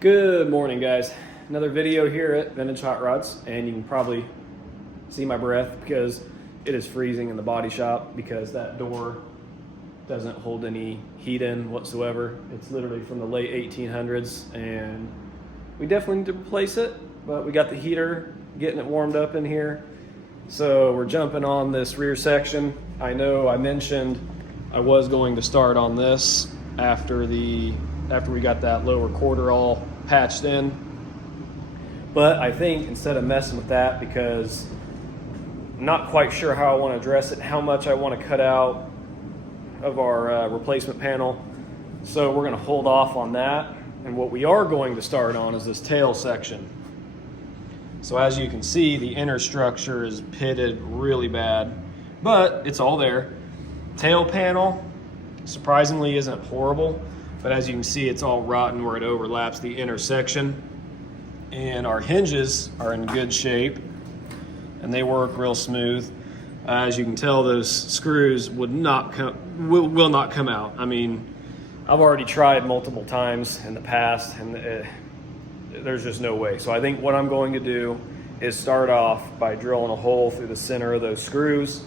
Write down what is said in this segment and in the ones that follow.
Good morning, guys. Another video here at Vintage Hot Rods, and you can probably see my breath because it is freezing in the body shop because that door doesn't hold any heat in whatsoever. It's literally from the late 1800s, and we definitely need to replace it, but we got the heater getting it warmed up in here. So we're jumping on this rear section. I know I mentioned I was going to start on this after we got that lower quarter all patched in, but I think instead of messing with that, because I'm not quite sure how I want to address it, how much I want to cut out of our replacement panel, so we're going to hold off on that. And what we are going to start on is this tail section. So as you can see, the inner structure is pitted really bad, but it's all there. Tail panel surprisingly isn't horrible, but as you can see, it's all rotten where it overlaps the inner section. And our hinges are in good shape and they work real smooth. As you can tell, those screws will not come out. I mean, I've already tried multiple times in the past, and there's just no way. So I think what I'm going to do is start off by drilling a hole through the center of those screws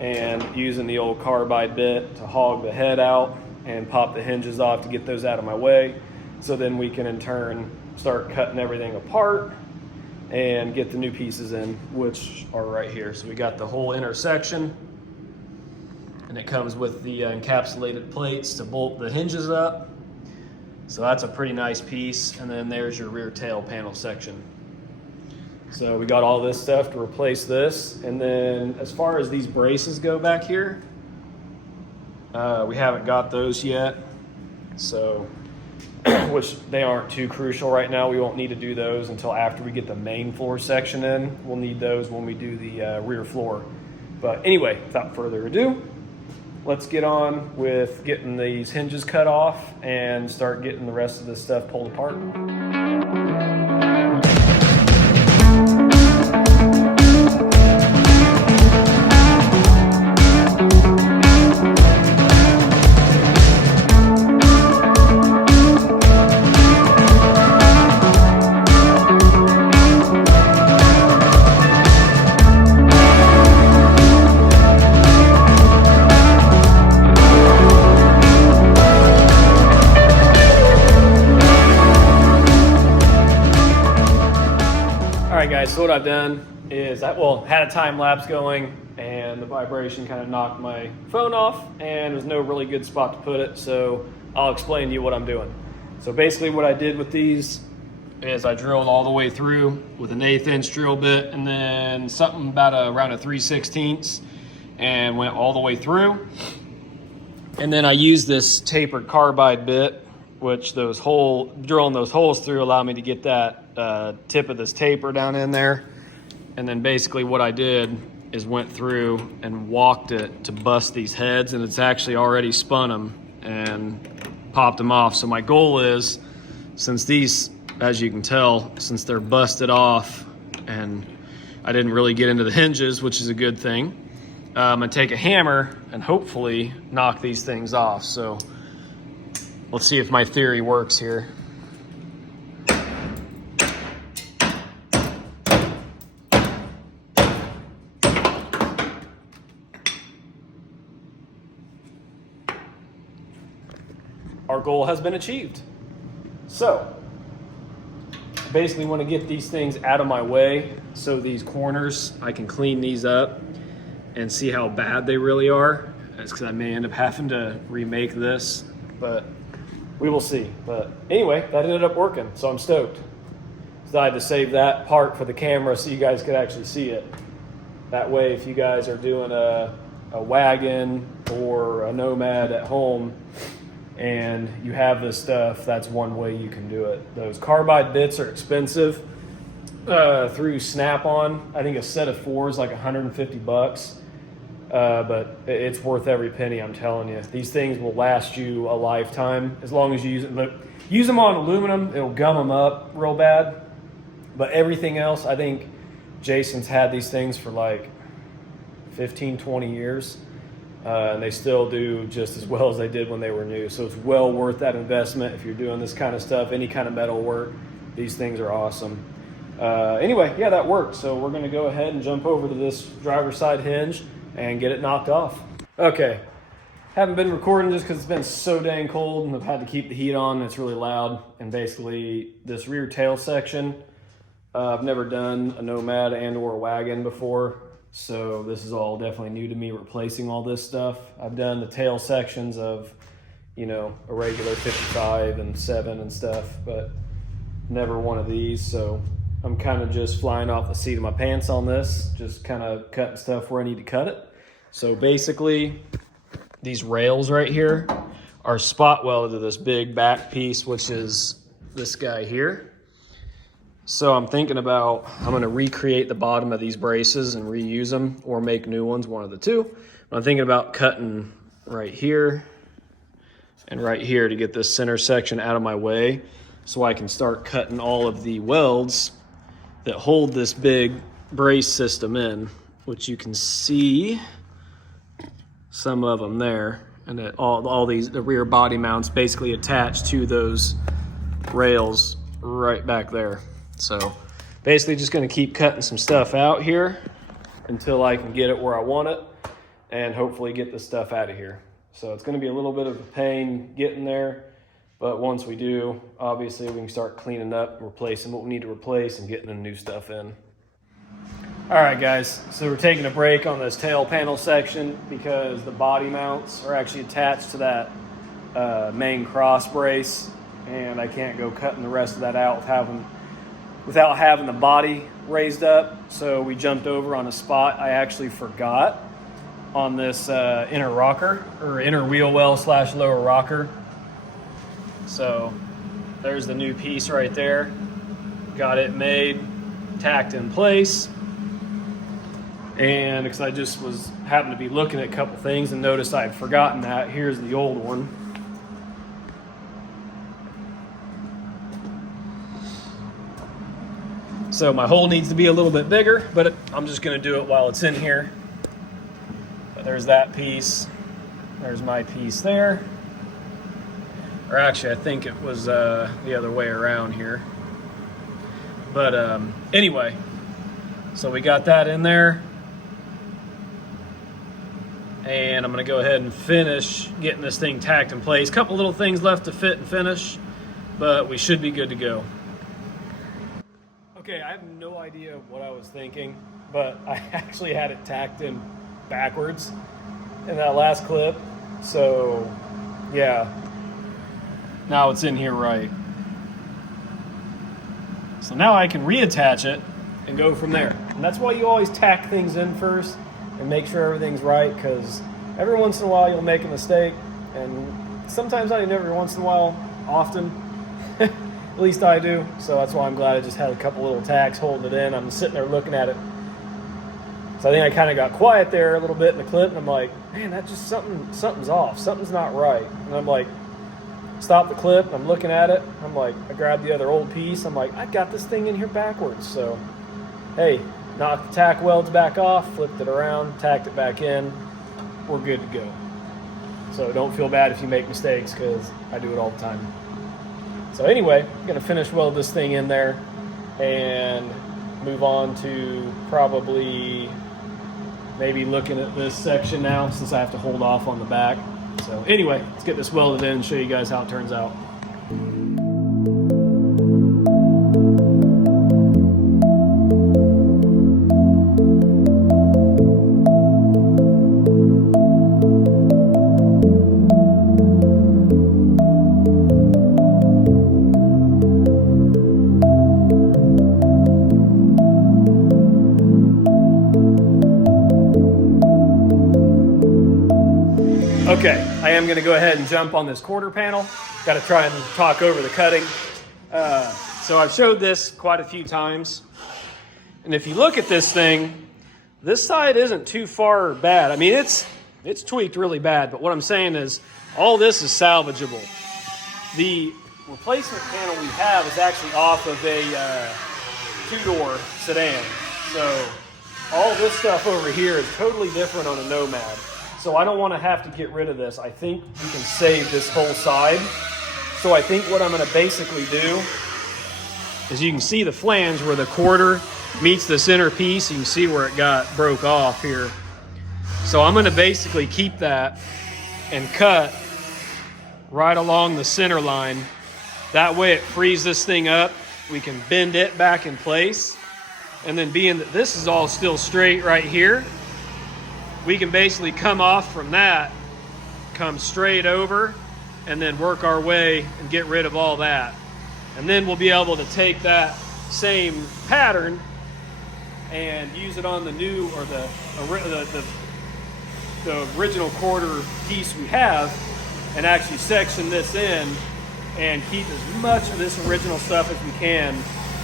and using the old carbide bit to hog the head out and pop the hinges off to get those out of my way. So then we can in turn start cutting everything apart and get the new pieces in, which are right here. So we got the whole inner section, and it comes with the encapsulated plates to bolt the hinges up. So that's a pretty nice piece. And then there's your rear tail panel section. So we got all this stuff to replace this. And then as far as these braces go back here, we haven't got those yet. So, which they aren't too crucial right now. We won't need to do those until after we get the main floor section in. We'll need those when we do the rear floor. But anyway, without further ado, let's get on with getting these hinges cut off and start getting the rest of this stuff pulled apart. So what I've done is had a time lapse going, and the vibration kind of knocked my phone off, and there's no really good spot to put it. So I'll explain to you what I'm doing. So basically what I did with these is I drilled all the way through with an 1/8 inch drill bit, and then something about around a 3/16, and went all the way through. And then I used this tapered carbide bit, which drilling those holes through allowed me to get that tip of this taper down in there. And then basically what I did is went through and walked it to bust these heads, and it's actually already spun them and popped them off. So my goal is, since these, as you can tell, since they're busted off and I didn't really get into the hinges, which is a good thing, I'm gonna take a hammer and hopefully knock these things off. So let's see if my theory works here. Our goal has been achieved. So basically want to get these things out of my way, so these corners, I can clean these up and see how bad they really are. That's because I may end up having to remake this, but we will see. But anyway, that ended up working, so I'm stoked. Decided to save that part for the camera so you guys could actually see it. That way, if you guys are doing a wagon or a Nomad at home and you have this stuff, that's one way you can do it. Those carbide bits are expensive. Through Snap-on, I think a set of 4 is like 150 bucks. But it's worth every penny, I'm telling you. These things will last you a lifetime as long as you use it. But use them on aluminum, it'll gum them up real bad. But everything else, I think Jason's had these things for like 15, 20 years. and they still do just as well as they did when they were new. So it's well worth that investment if you're doing this kind of stuff, any kind of metal work. These things are awesome. Anyway, yeah, that worked. So we're going to go ahead and jump over to this driver's side hinge and get it knocked off. Okay, haven't been recording just because it's been so dang cold and I've had to keep the heat on. It's really loud. And basically this rear tail section, I've never done a Nomad and or a wagon before. So this is all definitely new to me, replacing all this stuff. I've done the tail sections of, you know, a regular 55 and 7 and stuff, but never one of these. So I'm kind of just flying off the seat of my pants on this, just kind of cutting stuff where I need to cut it. So basically, these rails right here are spot welded to this big back piece, which is this guy here. So I'm thinking about, I'm going to recreate the bottom of these braces and reuse them or make new ones, one of the two. But I'm thinking about cutting right here and right here to get this center section out of my way so I can start cutting all of the welds that hold this big brace system in, which you can see some of them there. And that all these, the rear body mounts basically attached to those rails right back there. So basically just going to keep cutting some stuff out here until I can get it where I want it and hopefully get this stuff out of here. So it's going to be a little bit of a pain getting there, but once we do, obviously we can start cleaning up, replacing what we need to replace and getting the new stuff in. All right, guys, so we're taking a break on this tail panel section because the body mounts are actually attached to that main cross brace, and I can't go cutting the rest of that out without having the body raised up. So we jumped over on a spot I actually forgot on this inner rocker, or inner wheel well / lower rocker. So there's the new piece right there. Got it made, tacked in place. And because I just happened to be looking at a couple things and noticed I had forgotten that, here's the old one. So my hole needs to be a little bit bigger, but I'm just going to do it while it's in here. But there's that piece. There's my piece there. Or actually, I think it was the other way around here. But anyway, so we got that in there. And I'm going to go ahead and finish getting this thing tacked in place. A couple little things left to fit and finish, but we should be good to go. Okay, I have no idea what I was thinking, but I actually had it tacked in backwards in that last clip. So, yeah, now it's in here right. So now I can reattach it and go from there. And that's why you always tack things in first and make sure everything's right, because every once in a while you'll make a mistake, and sometimes not even every once in a while, often. At least I do, so that's why I'm glad I just had a couple little tacks holding it in. I'm sitting there looking at it. So I think I kind of got quiet there a little bit in the clip, and I'm like, man, that just something's off. Something's not right. And I'm like, stop the clip, and I'm looking at it. I'm like, I grabbed the other old piece. I'm like, I got this thing in here backwards. So, hey, knocked the tack welds back off, flipped it around, tacked it back in. We're good to go. So don't feel bad if you make mistakes, because I do it all the time. So anyway, I'm going to finish weld this thing in there and move on to probably maybe looking at this section now, since I have to hold off on the back. So anyway, let's get this welded in and show you guys how it turns out. Okay, I am going to go ahead and jump on this quarter panel. Got to try and talk over the cutting. So I've showed this quite a few times. And if you look at this thing, this side isn't too far bad. I mean, it's tweaked really bad, but what I'm saying is all this is salvageable. The replacement panel we have is actually off of a two-door sedan. So all this stuff over here is totally different on a Nomad. So I don't want to have to get rid of this. I think we can save this whole side. So I think what I'm going to basically do is, you can see the flange where the quarter meets the center piece. You can see where it got broke off here. So I'm going to basically keep that and cut right along the center line. That way it frees this thing up. We can bend it back in place. And then, being that this is all still straight right here, we can basically come off from that, come straight over, and then work our way and get rid of all that. And then we'll be able to take that same pattern and use it on the new, or the original quarter piece we have, and actually section this in and keep as much of this original stuff as we can,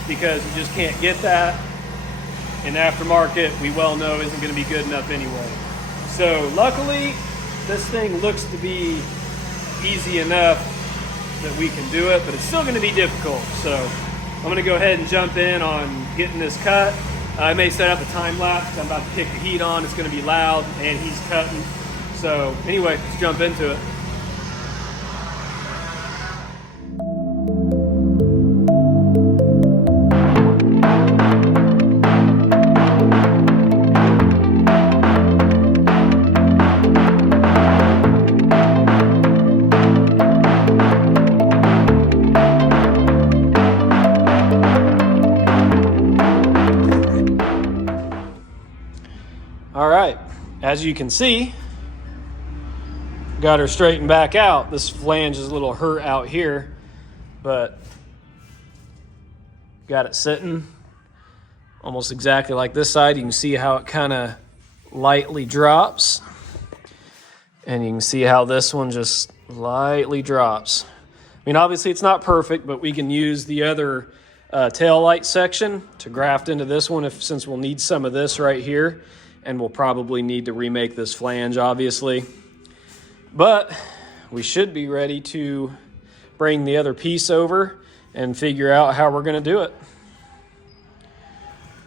because you just can't get that in aftermarket. We well know isn't going to be good enough anyway. So luckily, this thing looks to be easy enough that we can do it, but it's still going to be difficult. So I'm going to go ahead and jump in on getting this cut. I may set up a time lapse. I'm about to kick the heat on. It's going to be loud, and he's cutting. So anyway, let's jump into it. All right, as you can see, got her straightened back out. This flange is a little hurt out here, but got it sitting almost exactly like this side. You can see how it kind of lightly drops, and you can see how this one just lightly drops. I mean, obviously it's not perfect, but we can use the other tail light section to graft into this one, since we'll need some of this right here. And we'll probably need to remake this flange, obviously. But we should be ready to bring the other piece over and figure out how we're going to do it.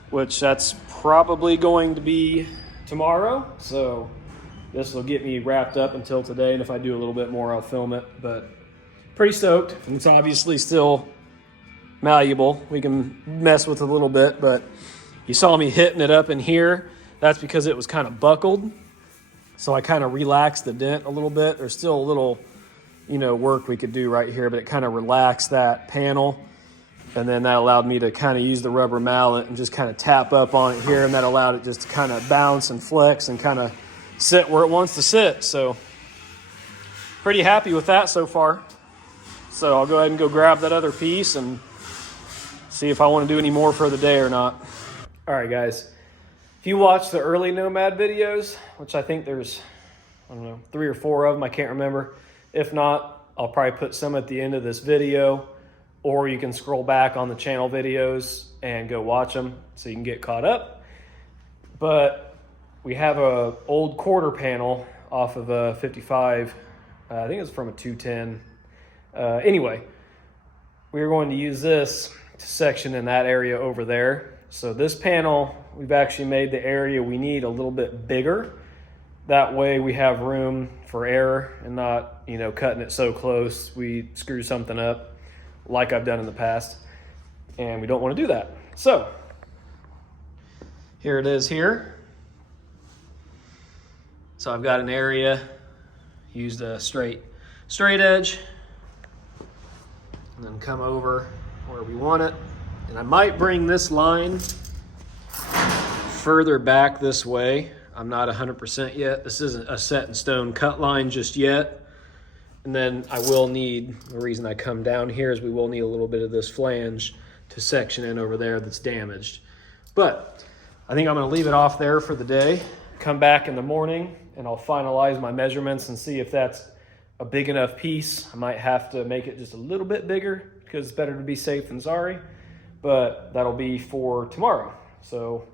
Which that's probably going to be tomorrow. So this will get me wrapped up until today. And if I do a little bit more, I'll film it. But pretty stoked. And it's obviously still malleable. We can mess with it a little bit. But you saw me hitting it up in here. That's because it was kind of buckled. So I kind of relaxed the dent a little bit. There's still a little, work we could do right here, but it kind of relaxed that panel. And then that allowed me to kind of use the rubber mallet and just kind of tap up on it here. And that allowed it just to kind of bounce and flex and kind of sit where it wants to sit. So pretty happy with that so far. So I'll go ahead and go grab that other piece and see if I want to do any more for the day or not. All right, guys. If you watch the early Nomad videos, which I think there's, 3 or 4 of them, I can't remember. If not, I'll probably put some at the end of this video, or you can scroll back on the channel videos and go watch them so you can get caught up. But we have a old quarter panel off of a 55, I think it's from a 210. Anyway, we're going to use this to section in that area over there. So this panel, we've actually made the area we need a little bit bigger. That way we have room for error and not, cutting it so close we screw something up like I've done in the past. And we don't want to do that. So here it is here. So I've got an area, used a straight edge, and then come over where we want it. And I might bring this line further back this way. I'm not 100% yet. This isn't a set in stone cut line just yet. And then I will need, the reason I come down here is we will need a little bit of this flange to section in over there that's damaged. But I think I'm going to leave it off there for the day. Come back in the morning and I'll finalize my measurements and see if that's a big enough piece. I might have to make it just a little bit bigger because it's better to be safe than sorry. But that'll be for tomorrow. So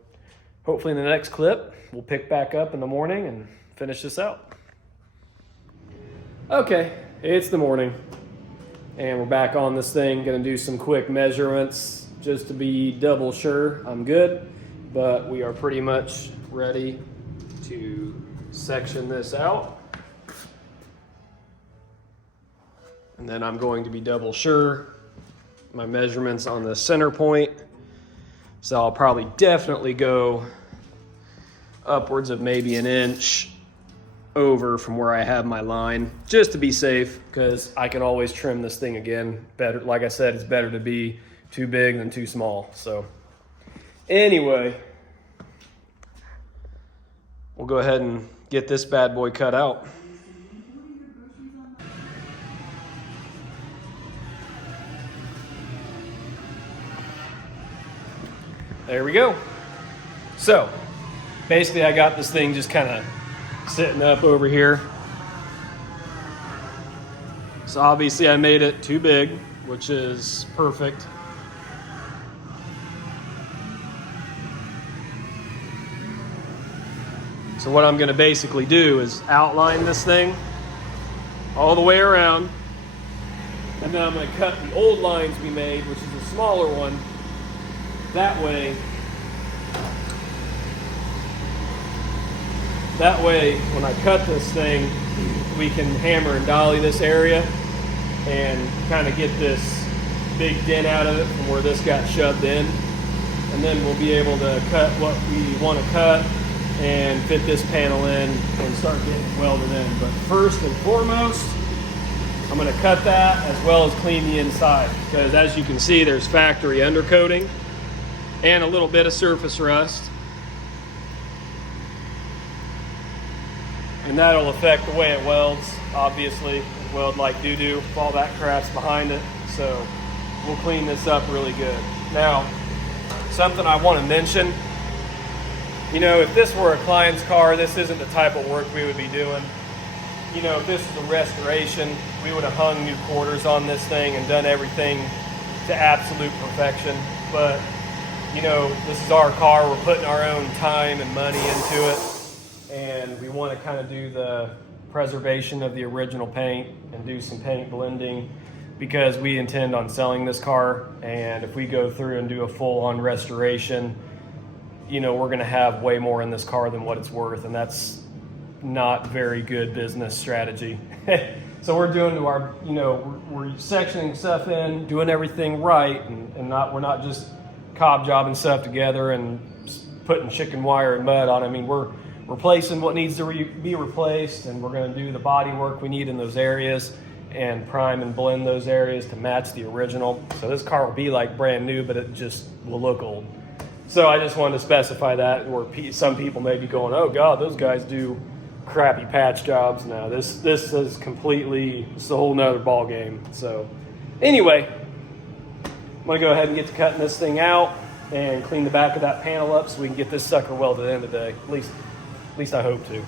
hopefully in the next clip, we'll pick back up in the morning and finish this out. Okay, it's the morning and we're back on this thing. Gonna do some quick measurements just to be double sure I'm good, but we are pretty much ready to section this out. And then I'm going to be double sure my measurements on the center point. So I'll probably definitely go upwards of maybe an inch over from where I have my line, just to be safe, because I can always trim this thing again. Better, like I said, it's better to be too big than too small. So anyway, we'll go ahead and get this bad boy cut out. There we go. So basically I got this thing just kind of sitting up over here. So obviously I made it too big, which is perfect. So what I'm going to basically do is outline this thing all the way around, and then I'm going to cut the old lines we made, which is a smaller one. That way, when I cut this thing, we can hammer and dolly this area and kind of get this big dent out of it from where this got shoved in. And then we'll be able to cut what we want to cut and fit this panel in and start getting it welded in. But first and foremost, I'm going to cut that as well as clean the inside, because as you can see, there's factory undercoating and a little bit of surface rust. And that'll affect the way it welds, obviously. It weld like doo-doo if all that crap's behind it. So we'll clean this up really good. Now, something I want to mention, you know, if this were a client's car, this isn't the type of work we would be doing. You know, if this is a restoration, we would have hung new quarters on this thing and done everything to absolute perfection. But, you know, this is our car. We're putting our own time and money into it. And we want to kind of do the preservation of the original paint and do some paint blending, because we intend on selling this car. And if we go through and do a full-on restoration, you know, we're going to have way more in this car than what it's worth, and that's not very good business strategy. So we're doing to our, you know, we're sectioning stuff in, doing everything right, and we're not just cob jobbing stuff together and putting chicken wire and mud on it. I mean, we're replacing what needs to be replaced, and we're going to do the body work we need in those areas and prime and blend those areas to match the original. So this car will be like brand new, but it just will look old. So I just wanted to specify that, where some people may be going, oh God, those guys do crappy patch jobs. No, this is completely, it's a whole nother ball game. So anyway, I'm going to go ahead and get to cutting this thing out and clean the back of that panel up so we can get this sucker welded in today. At least I hope to.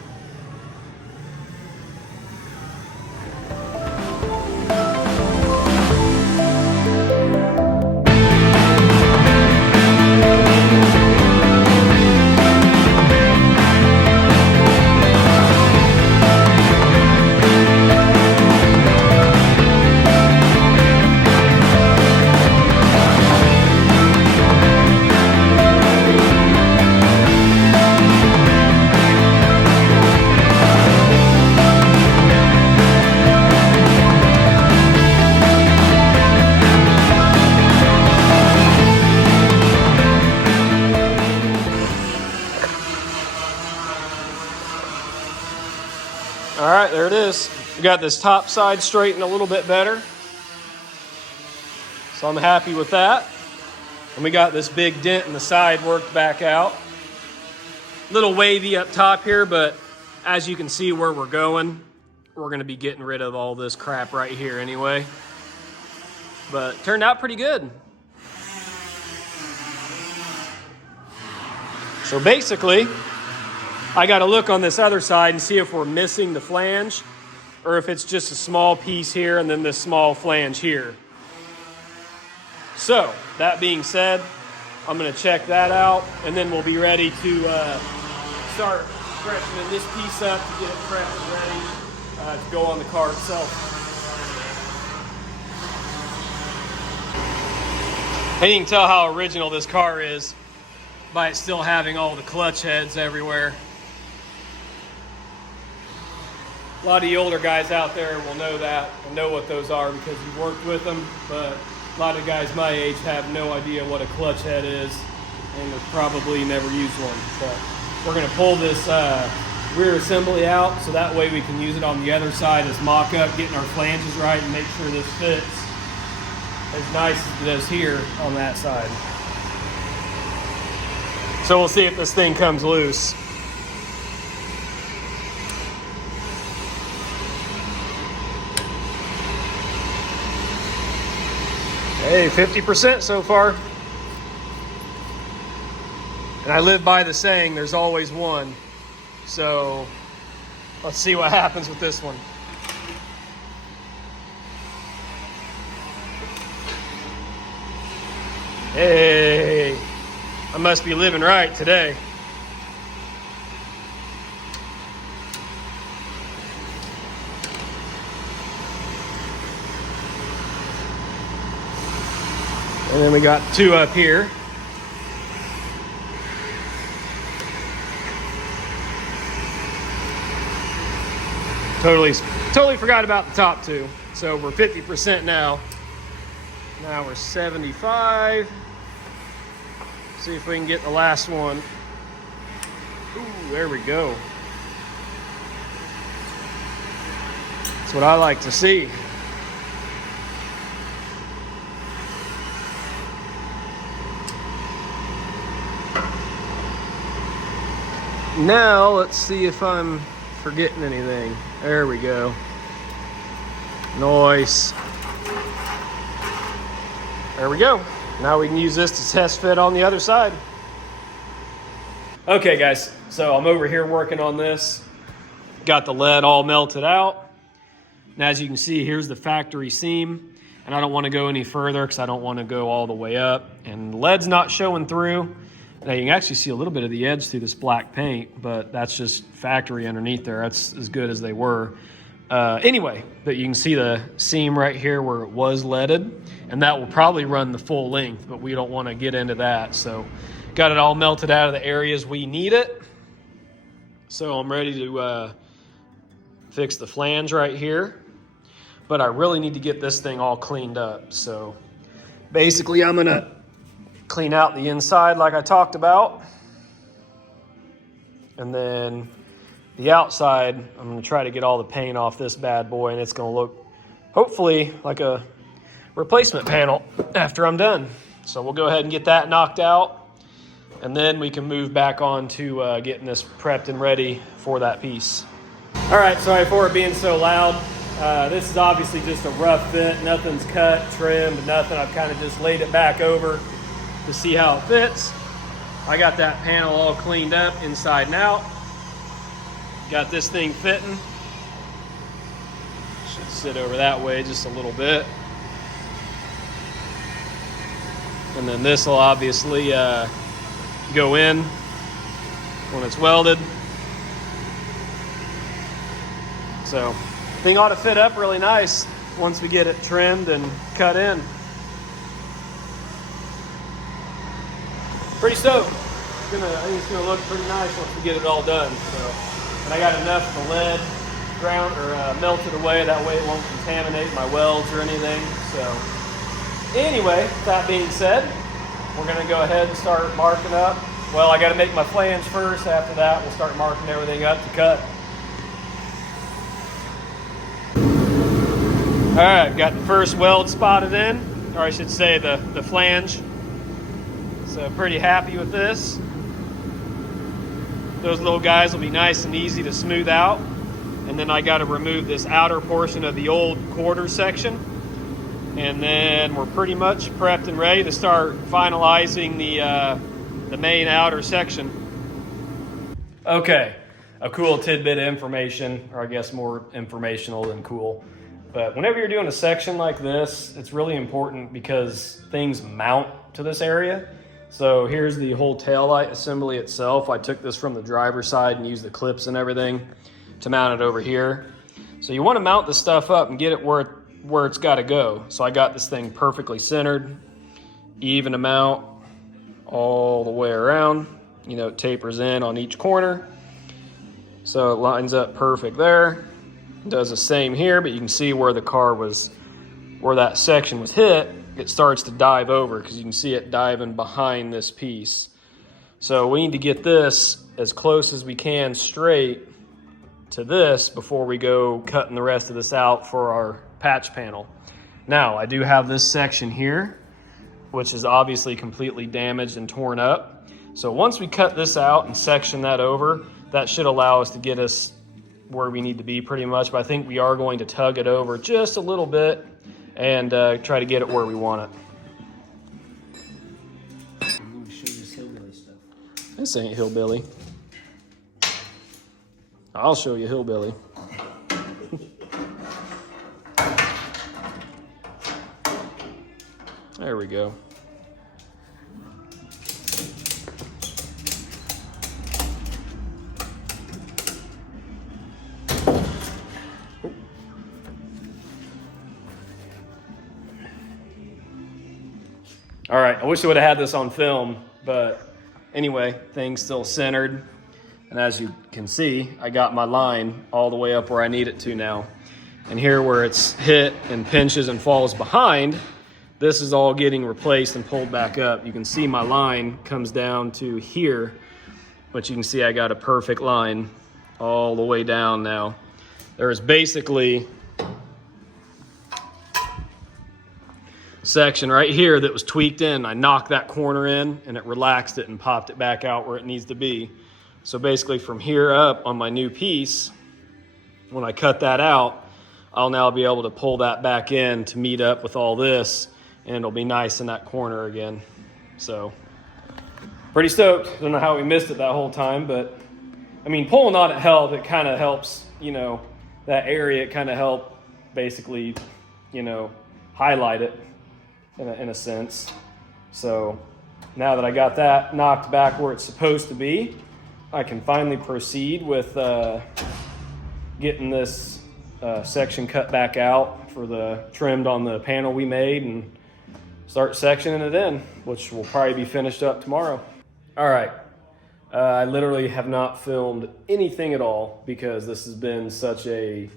All right, there it is. We got this top side straightened a little bit better. So I'm happy with that. And we got this big dent in the side worked back out. Little wavy up top here, but as you can see where we're going to be getting rid of all this crap right here anyway. But it turned out pretty good. So basically, I got to look on this other side and see if we're missing the flange, or if it's just a small piece here and then this small flange here. So that being said, I'm going to check that out, and then we'll be ready to start freshening this piece up to get it prepped and ready to go on the car itself. And you can tell how original this car is by it still having all the clutch heads everywhere. A lot of the older guys out there will know that and know what those are because you've worked with them, but a lot of guys my age have no idea what a clutch head is and have probably never used one. So we're going to pull this rear assembly out so that way we can use it on the other side as mock-up, getting our flanges right and make sure this fits as nice as it does here on that side. So we'll see if this thing comes loose. Hey, 50% so far. And I live by the saying, there's always one. So let's see what happens with this one. Hey, I must be living right today. And then we got two up here. Totally forgot about the top two. So we're 50% now. Now we're 75. See if we can get the last one. Ooh, there we go. That's what I like to see. Now let's see if I'm forgetting anything. There we go. Nice. There we go. Now we can use this to test fit on the other side. Okay guys, so I'm over here working on this. Got the lead all melted out. And as you can see, here's the factory seam. And I don't want to go any further because I don't want to go all the way up. And the lead's not showing through. Now you can actually see a little bit of the edge through this black paint, but that's just factory underneath there. That's as good as they were. Anyway, but you can see the seam right here where it was leaded, and that will probably run the full length, but we don't want to get into that. So got it all melted out of the areas we need it. So I'm ready to fix the flange right here, but I really need to get this thing all cleaned up. So basically I'm gonna clean out the inside like I talked about. And then the outside, I'm gonna try to get all the paint off this bad boy, and it's gonna look hopefully like a replacement panel after I'm done. So we'll go ahead and get that knocked out, and then we can move back on to getting this prepped and ready for that piece. All right, sorry for it being so loud. This is obviously just a rough fit. Nothing's cut, trimmed, nothing. I've kind of just laid it back over to see how it fits. I got that panel all cleaned up inside and out. Got this thing fitting. Should sit over that way just a little bit. And then this will obviously go in when it's welded. So the thing ought to fit up really nice once we get it trimmed and cut in. Pretty stoked. I think it's gonna look pretty nice once we get it all done. So, and I got enough of the lead ground or melted away, that way it won't contaminate my welds or anything. So anyway, that being said, we're gonna go ahead and start marking up. Well, I gotta make my flange first. After that, we'll start marking everything up to cut. All right, got the first weld spotted in, or I should say the flange. So pretty happy with this. Those little guys will be nice and easy to smooth out. And then I got to remove this outer portion of the old quarter section. And then we're pretty much prepped and ready to start finalizing the main outer section. Okay, a cool tidbit of information, or I guess more informational than cool. But whenever you're doing a section like this, it's really important because things mount to this area. So here's the whole taillight assembly itself. I took this from the driver's side and used the clips and everything to mount it over here. So you want to mount this stuff up and get it where it's got to go. So I got this thing perfectly centered, even amount all the way around. You know, it tapers in on each corner. So it lines up perfect there. Does the same here, but you can see where the car was, where that section was hit, it starts to dive over because you can see it diving behind this piece. So we need to get this as close as we can straight to this before we go cutting the rest of this out for our patch panel. Now, I do have this section here, which is obviously completely damaged and torn up. So once we cut this out and section that over, that should allow us to get us where we need to be pretty much. But I think we are going to tug it over just a little bit and try to get it where we want it. I'm going to show you this hillbilly stuff. This ain't hillbilly. I'll show you hillbilly. There we go. All right, I wish I would have had this on film, but anyway, thing's still centered. And as you can see, I got my line all the way up where I need it to now. And here where it's hit and pinches and falls behind, this is all getting replaced and pulled back up. You can see my line comes down to here, but you can see I got a perfect line all the way down now. There is basically section right here that was tweaked in. I knocked that corner in and it relaxed it and popped it back out where it needs to be. So basically from here up on my new piece, when I cut that out, I'll now be able to pull that back in to meet up with all this, and it'll be nice in that corner again. So pretty stoked. Don't know how we missed it that whole time, but I mean, pulling on it helped. It kind of helps, you know, that area, it kind of helped basically, you know, highlight it in a sense. So now that I got that knocked back where it's supposed to be, I can finally proceed with getting this section cut back out for the trimmed on the panel we made and start sectioning it in, which will probably be finished up tomorrow. All right, I literally have not filmed anything at all because this has been such a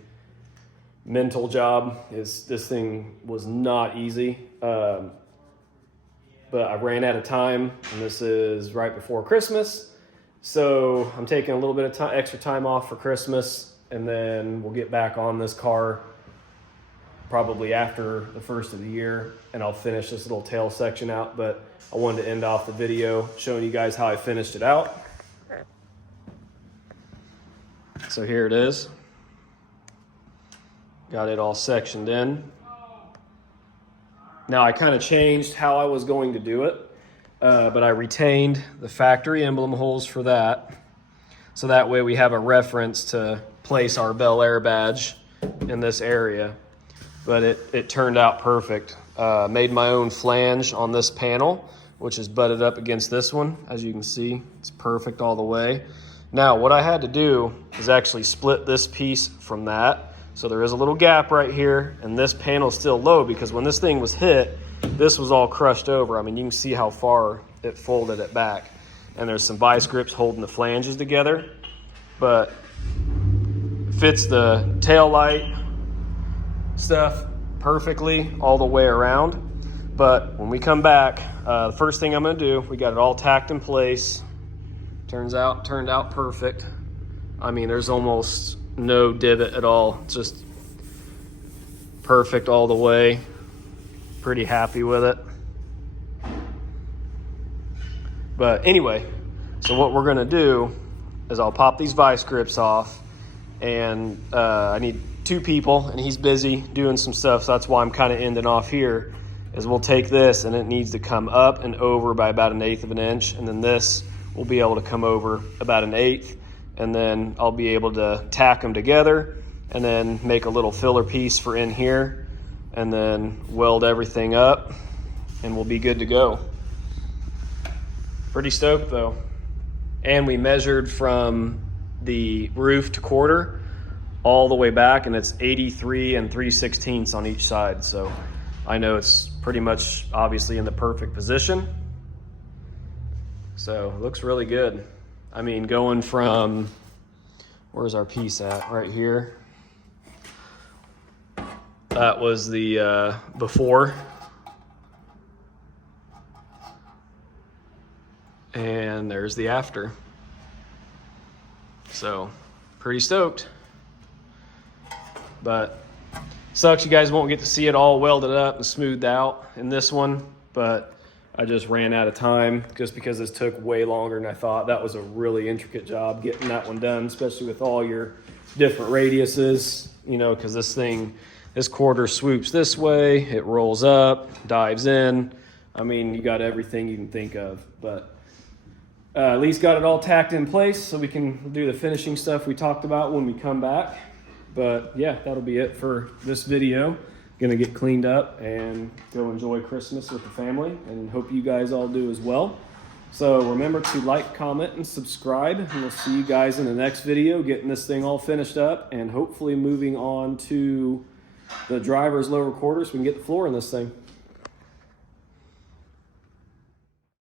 mental job. This thing was not easy. But I ran out of time, and this is right before Christmas. So I'm taking a little bit of extra time off for Christmas, and then we'll get back on this car probably after the first of the year, and I'll finish this little tail section out. But I wanted to end off the video showing you guys how I finished it out. So here it is. Got it all sectioned in. Now I kind of changed how I was going to do it, but I retained the factory emblem holes for that. So that way we have a reference to place our Bel Air badge in this area. But it turned out perfect. Made my own flange on this panel, which is butted up against this one. As you can see, it's perfect all the way. Now what I had to do is actually split this piece from that. So there is a little gap right here, and this panel's still low because when this thing was hit, this was all crushed over. I mean, you can see how far it folded it back. And there's some vice grips holding the flanges together, but fits the tail light stuff perfectly all the way around. But when we come back, the first thing I'm gonna do, we got it all tacked in place. Turned out perfect. I mean, there's almost no divot at all. It's just perfect all the way. Pretty happy with it. But anyway, so what we're gonna do is I'll pop these vice grips off, and I need 2 people, and he's busy doing some stuff, so that's why I'm kind of ending off here, is we'll take this and it needs to come up and over by about 1/8 of an inch, and then this will be able to come over about 1/8, and then I'll be able to tack them together and then make a little filler piece for in here and then weld everything up, and we'll be good to go. Pretty stoked though. And we measured from the roof to quarter all the way back, and it's 83 3/16 on each side. So I know it's pretty much obviously in the perfect position. So it looks really good. I mean, going from, where's our piece at? Right here. That was the before. And there's the after. So, pretty stoked. But sucks you guys won't get to see it all welded up and smoothed out in this one, but I just ran out of time just because this took way longer than I thought. That was a really intricate job getting that one done, especially with all your different radiuses, you know, because this quarter swoops this way, it rolls up, dives in. I mean, you got everything you can think of, but at least got it all tacked in place so we can do the finishing stuff we talked about when we come back. But yeah, that'll be it for this video. Gonna get cleaned up and go enjoy Christmas with the family, and hope you guys all do as well. So remember to like, comment, and subscribe, and we'll see you guys in the next video, getting this thing all finished up and hopefully moving on to the driver's lower quarters so we can get the floor in this thing.